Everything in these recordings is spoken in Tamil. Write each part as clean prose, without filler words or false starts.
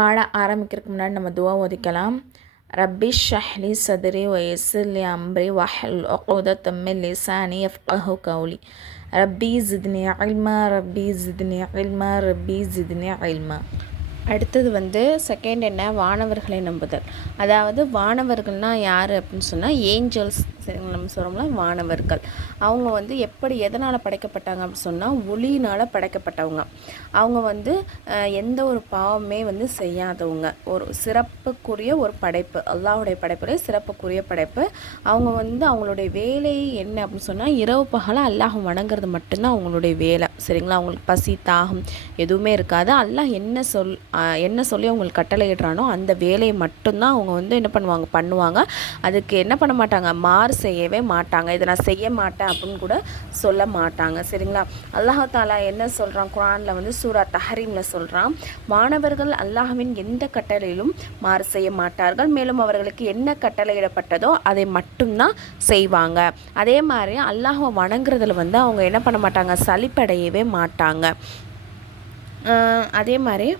பாட ஆரம்பிக்கிறதுக்கு முன்னாடி நம்ம துவா ஓதிக்கலாம். ரப்பி ஷ்ரஹ்லி சத்ரி வயஸ்ஸிர் லி அம்ரி வஹ்லுல் உக்தத்தம் மின் லிசானி யஃப்கஹு கௌலி. ரப்பி ஜித்னி இல்மா ரப்பி ஜித்னி இல்மா ரப்பி ஜித்னி இல்மா. அடுத்தது செகண்ட் என்ன, வானவர்களை நம்புதல். அதாவது வானவர்கள்னால் யார் அப்படின்னு சொன்னால் ஏஞ்சல்ஸ். நம்ம சொல்கிறோம்ல வானவர்கள். அவங்க எப்படி எதனால் படைக்கப்பட்டாங்க அப்படின்னு சொன்னால் ஒளியினால் படைக்கப்பட்டவங்க. அவங்க எந்த ஒரு பாவமே செய்யாதவங்க. ஒரு சிறப்புக்குரிய ஒரு படைப்பு, அல்லாஹ்வுடைய படைப்பிலே சிறப்புக்குரிய படைப்பு. அவங்க அவங்களுடைய வேலை என்ன அப்படின்னு சொன்னால் இரவு பகலாக அல்லாஹ் வணங்குறது மட்டும்தான் அவங்களுடைய வேலை. சரிங்களா? அவங்களுக்கு பசி தாகம் எதுவுமே இருக்காது. அல்லாஹ் என்ன சொல்லி அவங்களுக்கு கட்டளையிடுறானோ அந்த வேலையை மட்டும்தான் அவங்க என்ன பண்ணுவாங்க. அதுக்கு என்ன பண்ண மாட்டாங்க, மாறு செய்யவே மாட்டாங்க. இதை நான் செய்ய மாட்டேன் அப்படின்னு கூட சொல்ல மாட்டாங்க. சரிங்களா? அல்லாஹ் தாலா என்ன சொல்கிறான் குர்ஆனில் சூரா தஹரீமில் சொல்கிறான், மாணவர்கள் அல்லாஹ்வின் எந்த கட்டளையிலும் மாறு செய்ய மாட்டார்கள், மேலும் அவர்களுக்கு என்ன கட்டளையிடப்பட்டதோ அதை மட்டும்தான் செய்வாங்க. அதே மாதிரி அல்லாஹ்வை வணங்குறதுல அவங்க என்ன பண்ண மாட்டாங்க, சலிப்படையவே மாட்டாங்க. அதே மாதிரி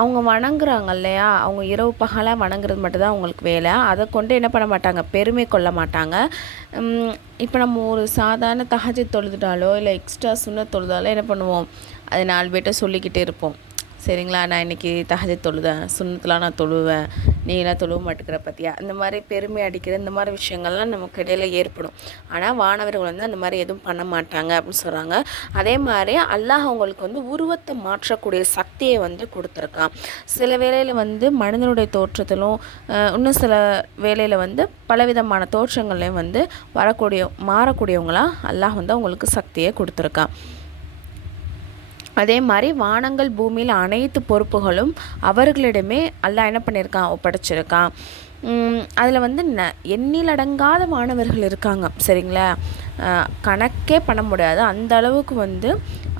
அவங்க வணங்குறாங்க இல்லையா, அவங்க இரவு பகலாக வணங்குறது மட்டும்தான் அவங்களுக்கு வேலை. அதை கொண்டு என்ன பண்ண மாட்டாங்க, பெருமை கொள்ள மாட்டாங்க. இப்போ நம்ம ஒரு சாதாரண தஹஜ்ஜுத் தொழுதுட்டாலோ இல்லை எக்ஸ்ட்ரா சுன்னத் தொழுதாலோ என்ன பண்ணுவோம், அது 4 பேர்கிட்ட சொல்லிக்கிட்டே இருப்போம். சரிங்களா? நான் இன்றைக்கி தஹஜ்ஜுத் தொழுதேன், சுன்னத்துலாம் நான் தொழுவேன், நீலாம் தொழுவ மாட்டேங்கிற பற்றியா, இந்த மாதிரி பெருமை அடிக்கிற இந்த மாதிரி விஷயங்கள்லாம் நமக்கு இடையில ஏற்படும். ஆனால் வானவர்கள் அந்த மாதிரி எதுவும் பண்ண மாட்டாங்க அப்படின்னு சொல்கிறாங்க. அதே மாதிரி அல்லாஹ் அவங்களுக்கு உருவத்தை மாற்றக்கூடிய சக்தியை கொடுத்துருக்கான். சில வேளையில் மனிதனுடைய தோற்றத்திலும் இன்னும் சில வேளையில் பலவிதமான தோற்றங்கள்லையும் மாறக்கூடியவங்களாம் அல்லாஹ் அவங்களுக்கு சக்தியை கொடுத்துருக்கான். அதே மாதிரி வானங்கள் பூமியில் அனைத்து பொறுப்புகளும் அவர்களிடமே அல்லாஹ் என்ன பண்ணியிருக்கான், ஒப்படைச்சிருக்கான். அதில் எண்ணிலடங்காத மாணவர்கள் இருக்காங்க. சரிங்களா? கணக்கே பண்ண முடியாது, அந்த அளவுக்கு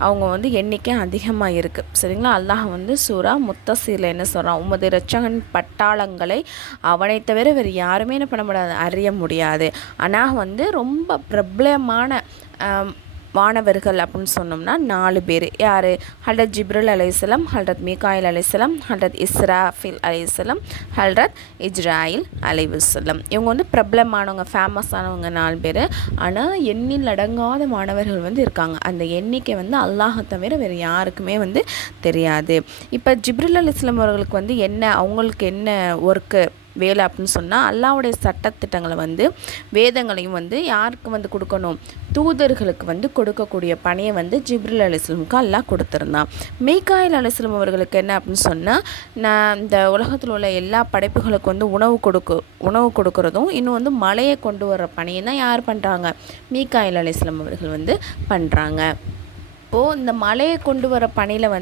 அவங்க எண்ணிக்கை அதிகமாக இருக்குது. சரிங்களா? அல்லாஹ் சூரா முத்தஸீரில் என்ன சொல்கிறான், உமது இரட்சகன் பட்டாளங்களை அவனை தவிர வேறு யாருமே என்ன பண்ண முடியாது, அறிய முடியாது. ஆனால் ரொம்ப பிரபலமான வானவர்கள் அப்படின்னு சொன்னோம்னா 4 பேர். யார்? ஹல்ரத் ஜிப்ரில் அலைஹிஸ்ஸலாம், ஹல்ரத் மீகாயில் அலைஹிஸ்ஸலாம், ஹல்ரத் இஸ்ராஃபில் அலைஹிஸ்ஸலாம், ஹல்ரத் இஜ்ராயில் அலைஹிஸ்ஸலாம். இவங்க பிரபலமானவங்க, ஃபேமஸானவங்க 4 பேர். ஆனால் எண்ணில் அடங்காத மாணவர்கள் இருக்காங்க. அந்த எண்ணிக்கை அல்லாஹ் தவிர வேறு யாருக்குமே தெரியாது. இப்போ ஜிப்ரில் அலைஹிஸ்ஸலாம் அவர்களுக்கு அவங்களுக்கு என்ன ஒர்க்கு வேலை அப்படின்னு சொன்னால், அல்லாஹ்வுடைய சட்டத்திட்டங்களை வேதங்களையும் யாருக்கு கொடுக்கணும், தூதர்களுக்கு கொடுக்கக்கூடிய பணியை ஜிப்ரில் அலைஹிஸ்ஸலாமுக்கு அல்லாஹ் கொடுத்துருந்தான். மீகாயில் அலைஹிஸ்ஸலாம் அவர்களுக்கு என்ன அப்படின்னு சொன்னால், நான் இந்த உலகத்தில் உள்ள எல்லா படைப்புகளுக்கு உணவு கொடுக்கறதும் இன்னும் மழையை கொண்டு வர பணியை தான் யார் பண்ணுறாங்க, மீகாயில் அலைஹிஸ்ஸலாம் அவர்கள் பண்ணுறாங்க. இப்போது இந்த மழையை கொண்டு வர பணியில்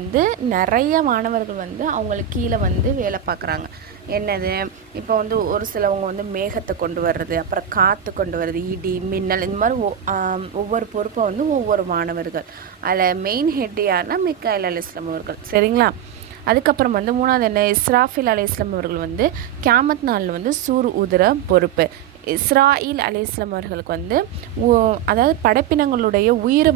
நிறைய மாணவர்கள் அவங்களுக்கு கீழே வேலை பார்க்குறாங்க. என்னது, இப்போ ஒரு சிலவங்க மேகத்தை கொண்டு வர்றது, அப்புறம் காற்று கொண்டு வர்றது, இடி மின்னல், இந்த மாதிரி ஒவ்வொரு பொறுப்பை ஒவ்வொரு மாணவர்கள். அதில் மெயின் ஹெட் யாருன்னா மீகாயில் அலைஹிஸ்ஸலாம் அவர்கள். சரிங்களா? அதுக்கப்புறம் 3வது என்ன, இஸ்ராஃபில் அலைஹிஸ்ஸலாம் அவர்கள் கியாமத் நாளில் சூர் ஊதுற பொறுப்பு. இஸ்ராயில் அலைஹிஸ்ஸலாம் அவர்களுக்கு அதாவது படைப்பினங்களுடைய உயிரை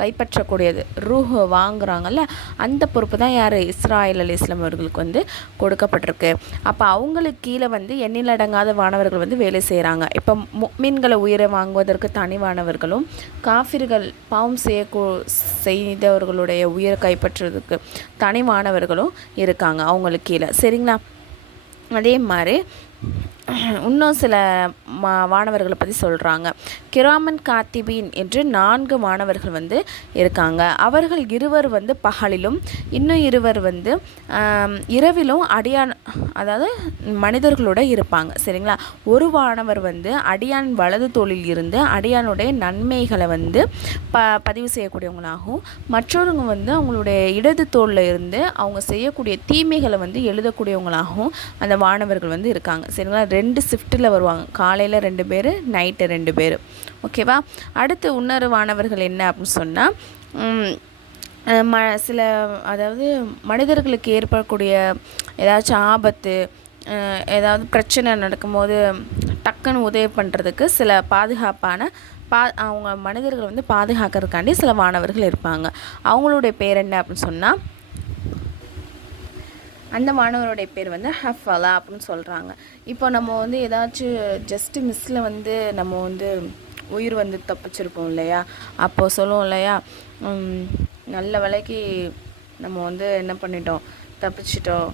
கைப்பற்றக்கூடியது, ரூஹ் வாங்குறாங்கல்ல, அந்த பொறுப்பு தான் யார், இஸ்ராயில் அலைஹிஸ்ஸலாம் அவர்களுக்கு கொடுக்கப்பட்டிருக்கு. அப்போ அவங்களுக்கு கீழே எண்ணிலடங்காத வானவர்கள் வேலை செய்கிறாங்க. இப்போ முஃமின்களை உயிரை வாங்குவதற்கு தனி வானவர்களும், காஃபிர்கள் பாவம் செய்தவர்களுடைய உயிரை கைப்பற்றுறதுக்கு தனி வானவர்களும் இருக்காங்க அவங்களுக்கு கீழே. சரிங்களா? அதே மாதிரி இன்னும் சில வானவர்களை பற்றி சொல்கிறாங்க. கிராமன் காத்திபீன் என்று 4 வானவர்கள் இருக்காங்க. அவர்கள் இருவர் பகலிலும் இன்னும் இருவர் இரவிலும் அதாவது மனிதர்களோட இருப்பாங்க. சரிங்களா? ஒரு வானவர் அடியான் வலது தோளில் இருந்து அடியானுடைய நன்மைகளை பதிவு செய்யக்கூடியவங்களாகவும், மற்றவங்க அவங்களுடைய இடது தோளில் இருந்து அவங்க செய்யக்கூடிய தீமைகளை எழுதக்கூடியவங்களாகவும் அந்த வானவர்கள் இருக்காங்க. சரிங்களா? 2 ஷிஃப்ட்டில் வருவாங்க. காலையில் 2 பேர், நைட்டு 2 பேர். ஓகேவா? அடுத்து இன்னொரு வானவர்கள் என்ன அப்படின்னு சொன்னால், சில அதாவது மனிதர்களுக்கு ஏற்படக்கூடிய ஏதாச்சும் ஆபத்து, ஏதாவது பிரச்சனை நடக்கும்போது டக்குன்னு உதவி பண்ணுறதுக்கு சில பாதுகாப்பான அவங்க மனிதர்கள் வந்து பாதுகாக்கிறதுக்காண்டி சில வானவர்கள் இருப்பாங்க. அவங்களுடைய பேர் என்ன அப்படின்னு சொன்னால், அந்த மாணவருடைய பேர் வந்து ஹஃபலா அப்படின்னு சொல்கிறாங்க. இப்போ நம்ம வந்து ஏதாச்சும் ஜஸ்ட்டு மிஸ்ஸில் வந்து நம்ம வந்து உயிர் வந்து தப்பிச்சிருப்போம் இல்லையா, அப்போது சொல்லுவோம் இல்லையா, நல்ல வேலைக்கு நம்ம வந்து என்ன பண்ணிட்டோம், தப்பிச்சிட்டோம்,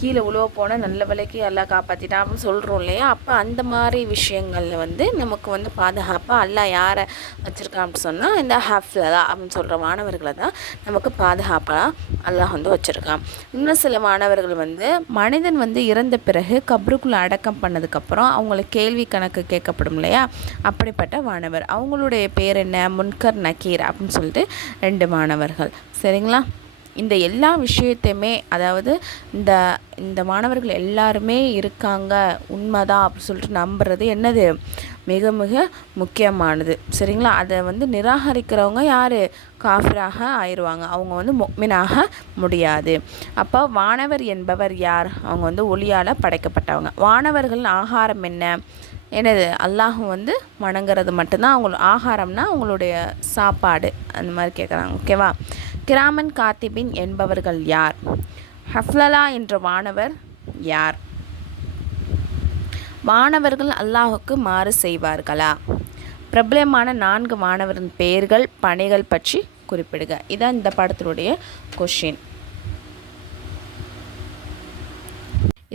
கீழே உழுவ போனால் நல்ல வேலைக்கு எல்லாம் காப்பாற்றிட்டான் அப்படின்னு சொல்கிறோம் இல்லையா. அப்போ அந்த மாதிரி விஷயங்களில் வந்து நமக்கு வந்து பாதுகாப்பாக அல்லா யாரை வச்சுருக்கான் அப்படின்னு சொன்னால் இந்த ஹஃப்லா அப்படின்னு சொல்கிற மாணவர்களை தான் நமக்கு பாதுகாப்பாக அல்லாஹ் வந்து வச்சுருக்கான். இன்னும் சில மாணவர்கள் வந்து மனிதன் வந்து இறந்த பிறகு கப்ருக்குள்ளே அடக்கம் பண்ணதுக்கப்புறம் அவங்களுக்கு கேள்வி கணக்கு கேட்கப்படும் இல்லையா, அப்படிப்பட்ட மாணவர். அவங்களுடைய பேர் என்ன, முன்கர் நக்கீர் அப்படின்னு சொல்லிட்டு 2 மாணவர்கள். சரிங்களா. இந்த எல்லா விஷயத்தையுமே, அதாவது இந்த மாணவர்கள் எல்லாருமே இருக்காங்க, உண்மைதான் அப்படின்னு சொல்லிட்டு நம்புறது என்னது, மிக மிக முக்கியமானது. சரிங்களா. அதை வந்து நிராகரிக்கிறவங்க யார், காஃபிராக ஆயிடுவாங்க, அவங்க வந்து முஃமினாக முடியாது. அப்போ வானவர் என்பவர் யார், அவங்க வந்து ஒளியால் படைக்கப்பட்டவங்க. வானவர்கள் ஆகாரம் என்னது, அல்லாஹ் வந்து வணங்குறது மட்டும்தான் அவங்க ஆகாரம்னா அவங்களுடைய சாப்பாடு அந்த மாதிரி கேட்குறாங்க. ஓகேவா. கிராமன் காத்திபின் என்பவர்கள் யார், ஹஃப்லலா என்ற வானவர் யார், வானவர்கள் அல்லாஹுக்கு மாறு செய்வார்களா, பிரபலமான 4 வானவரின் பெயர்கள் பணிகள் பற்றி குறிப்பிடுக. இதான் இந்த படத்தினுடைய கொஷின்.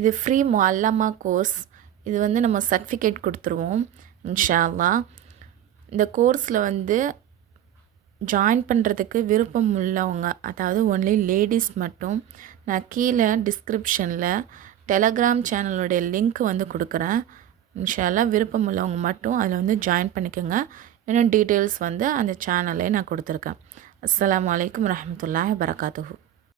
இது ஃப்ரீ முஅல்லமா கோர்ஸ். இது வந்து நம்ம சர்டிஃபிகேட் கொடுத்துருவோம் இன்ஷா அல்லாஹ். இந்த கோர்ஸில் வந்து ஜாயின் பண்ணுறதுக்கு விருப்பம் உள்ளவங்க, அதாவது ஒன்லி லேடிஸ் மட்டும், நான் கீழே டிஸ்கிரிப்ஷனில் டெலகிராம் சேனலுடைய லிங்க் வந்து கொடுக்குறேன். இன்ஷா அல்லாஹ் விருப்பம் உள்ளவங்க மட்டும் அதில் வந்து ஜாயின் பண்ணிக்கோங்க. இன்னும் டீட்டெயில்ஸ் வந்து அந்த சேனல்லே நான் கொடுத்துருக்கேன். அஸ்ஸலாமு அலைக்கும் வரஹ்மத்துல்லாஹி வபரகாத்துஹு.